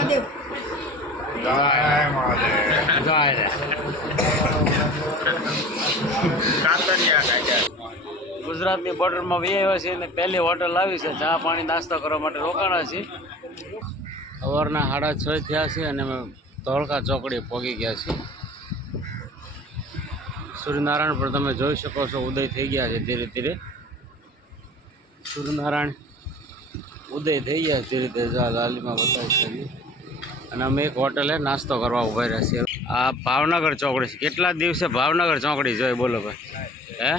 મહાદેવ. જય મહાદેવ. જય ગુજરાતની બોર્ડરમાં વી આવ્યા છીએ અને પહેલી હોટલ આવી છે. ચા પાણી નાસ્તો કરવા માટે રોકાણા છીએ. સવારના સાડા છ થયા છે અને અમે ધોળકા ચોકડી પહોંચી ગયા છીએ. સૂર્યનારાયણ પણ તમે જોઈ શકો છો ઉદય થઈ ગયા છે ધીરે ધીરે. સૂર્યનારાયણ ઉદય થઈ ગયા ધીરે ધીરે. જો લાલીમાં બતાવી શકીએ અને અમે એક હોટલે નાસ્તો કરવા ઊભા રહ્યા છીએ. આ ભાવનગર ચોકડી છે. કેટલા દિવસે ભાવનગર ચોકડી જોઈ બોલો ભાઈ. હે?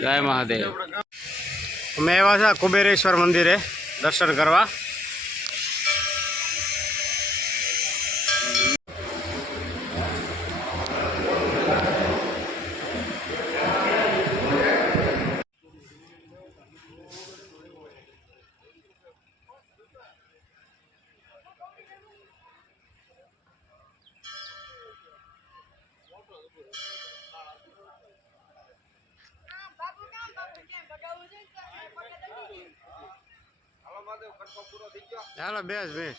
જય મહાદેવ. અમે એવા છે કુબેરેશ્વર મંદિરે દર્શન કરવા. ચાલો બેસ બેસ.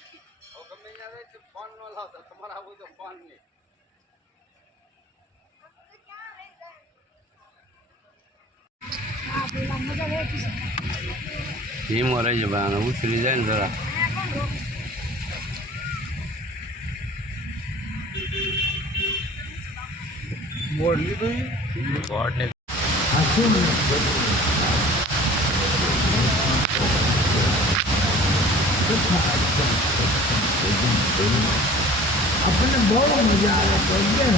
ધીમો રહેજો ભાઈ ઉતરી જાય ને જરા બોર્ડ લીધું? બોર્ડ ને આપણને બહુ મજા આવે અગિયાર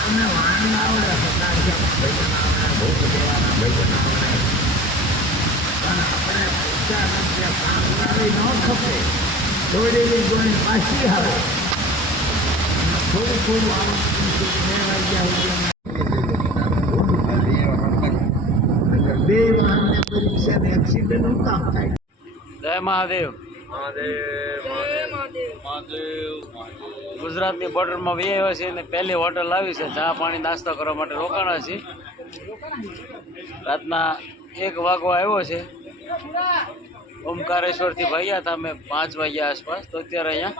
આપણે વાણ આવડે ભજન આવડે ભોગ દેવાના ભજન આવડે પણ આપણે પૈસા કામ આવી ન ખપે દોડેલી જય મહાદેવ. ગુજરાતની બોર્ડરમાં વી આવ્યા છીએ અને પહેલી હોટલ આવી છે. ચા પાણી નાસ્તો કરવા માટે રોકાણા છે રાતના એક વાગવા આવ્યો છે. ઓમકારેશ્વરથી ભાગ્યા હતા અમે પાંચ વાગ્યા આસપાસ. તો અત્યારે અહીંયા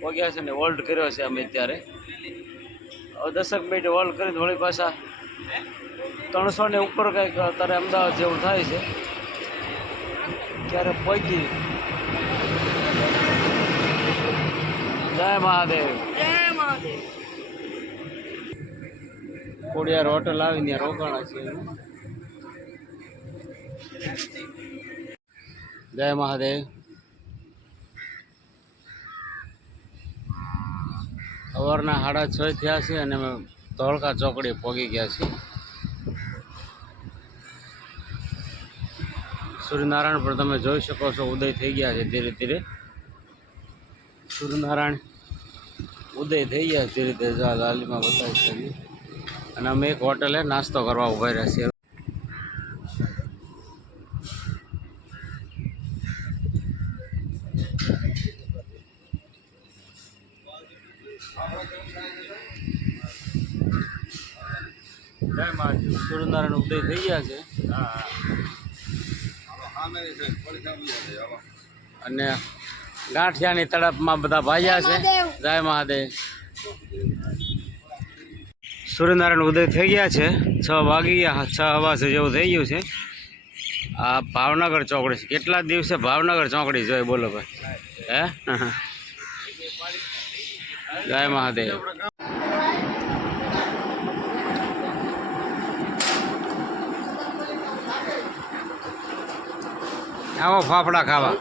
પહોંચ્યા છે ને હોલ્ડ કર્યો છે અમે અત્યારે. દસક મિનિટ હોલ્ડ કરીને વળી પાછા ત્રણસો ને ઉપર કંઈક અત્યારે અમદાવાદ જેવું થાય છે. ત્યારે પહોંચી. જય મહાદેવ. જય મહાદેવ. કોડિયાર હોટલ આવીને રોકાણા છીએ. જય મહાદેવ. સવારના સાડા છ થયા છે અને અમે ધોળકા ચોકડી પહોંચી ગયા છીએ. સૂર્યનારાયણ પણ તમે જોઈ શકો છો, ઉદય થઈ ગયા છે ધીરે ધીરે. સૂર્યનારાયણ ઉદય થઈ ગયા ધીરે ધીરે લાલીમાં બતાવી શકીએ. અને અમે એક હોટલે નાસ્તો કરવા ઊભા રહ્યા છીએ. સૂર્યનારાયણ ઉદય થઈ ગયા છે. અને ગાંઠિયાની તડપમાં બધા ભાગ્યા છે. જય મહાદેવ. સૂર્યનારાયણ ઉદય થઈ ગયા છે. છ વાગી ગયા, છ હવાસે જેવું થઈ ગયું છે. આ ભાવનગર ચોકડી છે. કેટલા દિવસે ભાવનગર ચોકડી જોઈ બોલો ભાઈ? હે? જય મહાદેવ. આવો ફાફડા ખાવા.